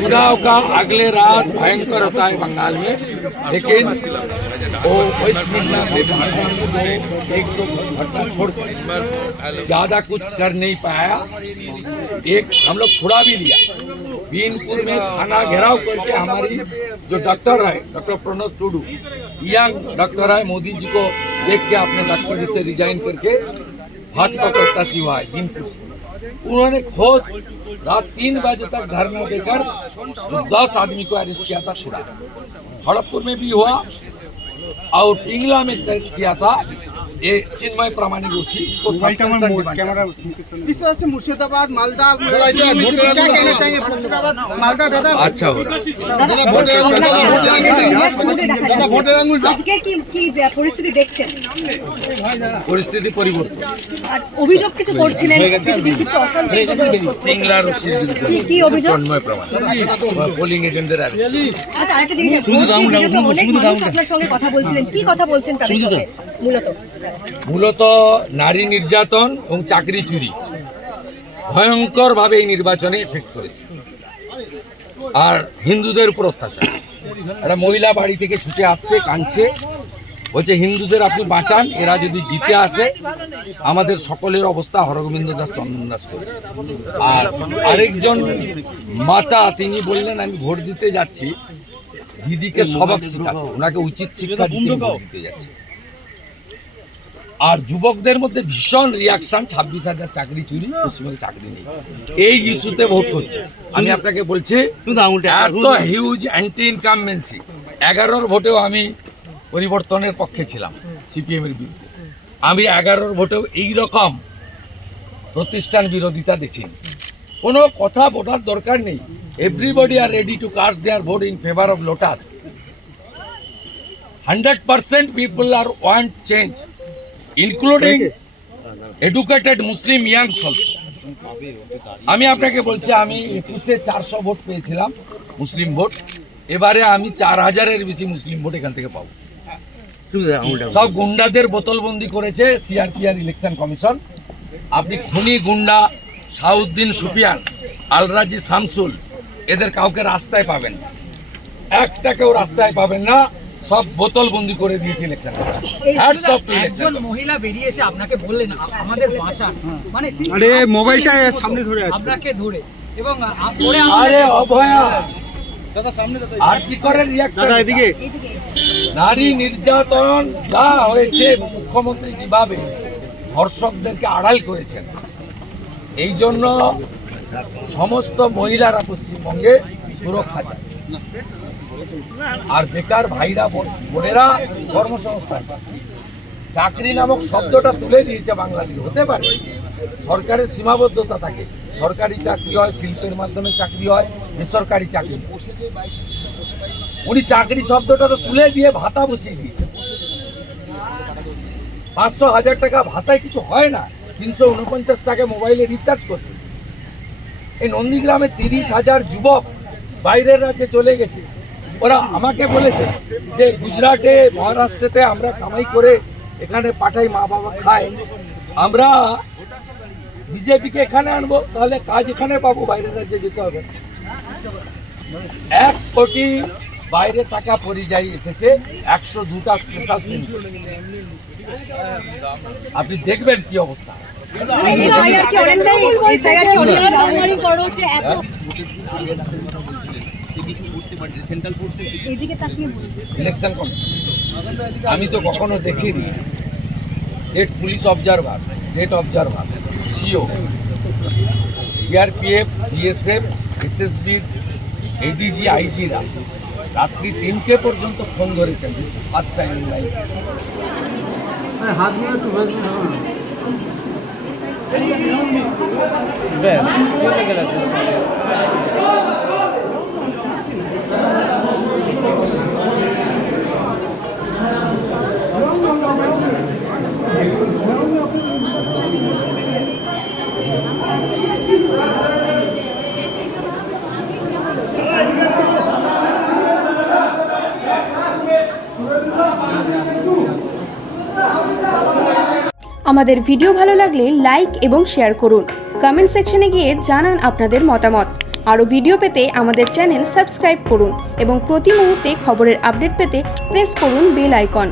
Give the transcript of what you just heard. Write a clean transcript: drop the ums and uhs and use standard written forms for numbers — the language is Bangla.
चुनाव का अगले रात भयंकर होता है बंगाल में, लेकिन वो वेस्ट मिडनाम में एक दो घटना छोड़ ज्यादा कुछ कर नहीं पाया। एक हम लोग छुड़ा भी लिया। बीनपुर में थाना घेराव करके हमारी जो डॉक्टर है, doctor Pranab Tudu, young doctor है, मोदी जी को देख के अपने डॉक्टरी से रिजाइन करके भाजपा प्रत्याशी हुआ है बीनपुर से। उन्होंने खुद रात 3 बजे तक धरना देकर जो 10 आदमी को अरेस्ट किया था छुड़ा। खड़गपुर में भी हुआ और पिंगला में किया था ये चिन्मय प्रामाणिक दोषी, इसको जिस तरह से मुर्शिदाबाद मालदा क्या कहना चाहिए? मुर्शिदाबाद मालदा दादा अच्छा हो रहा আজকে কি পরিস্থিতি দেখছেন? পরিস্থিতি পরিবর্তন। আর অভিযোগ কিছু করছিলেন, কিছু বিক্ষিপ্ত অশান্তি পিংলার কি অভিযোগ? চিন্ময় প্রামাণিক পোলিং এজেন্টদের অ্যারেস্ট। আচ্ছা, আরেকটা জিনিস, অনেক মানুষ আপনার সঙ্গে কথা বলছিলেন, কি কথা বলছেন তাদের সাথে? মূলত নারী নির্যাতন এবং চাকরি চুরি ভয়ঙ্কর ভাবে এই নির্বাচনে এফেক্ট করেছে। আর হিন্দুদের উপর অত্যাচার। একটা মহিলা বাড়ি থেকে ছুটে আসছে, কাঁদছে, বলছে হিন্দুদের আপনি বাঁচান, এরা যদি জিতে আসে আমাদের সকলের অবস্থা হরগোবিন্দ দাস চন্দন দাস করে। আর আরেকজন মাতা তিনি বললেন আমি ভোট দিতে যাচ্ছি, দিদিকে সবক শিখাতে, ওনাকে উচিত শিক্ষা দিতে ভোট দিতে যাচ্ছি। আর যুবকদের মধ্যে ভীষণ রিয়াকশন, 26,000 চাকরি চুরি, পশ্চিমবঙ্গে চাকরি নেই, এই ইস্যুতে ভোট করছে। আমি আপনাকে বলছি এত হিউজ অ্যান্টি ইনকামবেন্সি, 11 ভোটেও আমি পরিবর্তনের পক্ষে ছিলাম সিপিএম এর বিরুদ্ধে। আমি 11 ভোটেও এইরকম প্রতিষ্ঠান বিরোধিতা দেখিনি। কোনো কথা বলার দরকার নেই। Everybody are ready to cast their vote in favour of lotus. 100% people are want change, including educated Muslim youngs also. আমি আপনাকে বলছি আমি 21-এ 400 ভোট পেয়েছিলাম মুসলিম ভোট, এবারে আমি 4000-এর বেশি মুসলিম ভোট এখান থেকে পাবো। সব গুন্ডাদের বোতলবন্দি করেছে সিআরপিআর ইলেকশন কমিশন। আপনি খুনি গুন্ডা শাহউদ্দিন সুফিয়ান, আলরাজি শামসুল, এদের কাউকে রাস্তায় পাবেন না, একটাকেও রাস্তায় পাবেন না, সব বোতলবন্দি করে দিয়েছে ইলেকশন কমিশন। একজন মহিলা বেরিয়ে এসে আপনাকে বললেন আমাদের বাঁচান, মানে আরে মোবাইলটা সামনে ধরে আছে আপনাকে ধরে, এবং আরে অভয়া দাদা সামনে দাদা আর কি করে রিঅ্যাকশন দাদা এদিকে নারী নির্যাতন যা হয়েছে, মুখ্যমন্ত্রী যেভাবে ধর্ষকদেরকে আড়াল করেছেন, এই জন্য সমস্ত মহিলারা পশ্চিমবঙ্গে সুরক্ষা চায়। আর বেকার ভাইরা বোনেরা কর্মসংস্থান, চাকরি নামক শব্দটা তুলে দিয়েছে বাংলাদেশে। হতে পারে সরকারের সীমাবদ্ধতা থাকে, সরকারি চাকরি হয়, শিল্পের মাধ্যমে চাকরি হয়, বেসরকারি চাকরি। উনি চাকরি শব্দটা তো তুলে দিয়ে ভাতা বসিয়ে দিয়েছে। 500,000 টাকা ভাতায় কিছু হয় না, 349 টাকা মোবাইলে রিচার্জ করতে। এই নন্দীগ্রামে 30,000 যুবক বাইরের রাজ্যে চলে গেছে। ওরা আমাকে বলেছে যে গুজরাটে, মহারাষ্ট্রেতে আমরা কামাই করে এখানে পাঠাই, মা বাবা খায়, আমরা বিজেপিকে এখানে আনবো, তাহলে কাজ এখানে পাবো, বাইরের রাজ্যে যেতে হবে। 1 কোটি বাইরে থাকা পরিযায়ী এসেছে, 102টা স্পেশাল ট্রেন। আপনি দেখবেন কি অবস্থা। ইলেকশন কমিশন আমি তো কখনো দেখিনি। State police observer, state observer, CO, CRPF, BSF, SSB, ADG, আইজিরা রাত্রি 3টে পর্যন্ত ফোন ধরেছেন। First time in life. হাত নিয়ে একটু আমাদের ভিডিও ভালো লাগলে লাইক এবং শেয়ার করুন। কমেন্ট সেকশনে গিয়ে জানান আপনাদের মতামত। আরও ভিডিও পেতে আমাদের চ্যানেল সাবস্ক্রাইব করুন এবং প্রতি মুহূর্তে খবরের আপডেট পেতে প্রেস করুন বেল আইকন।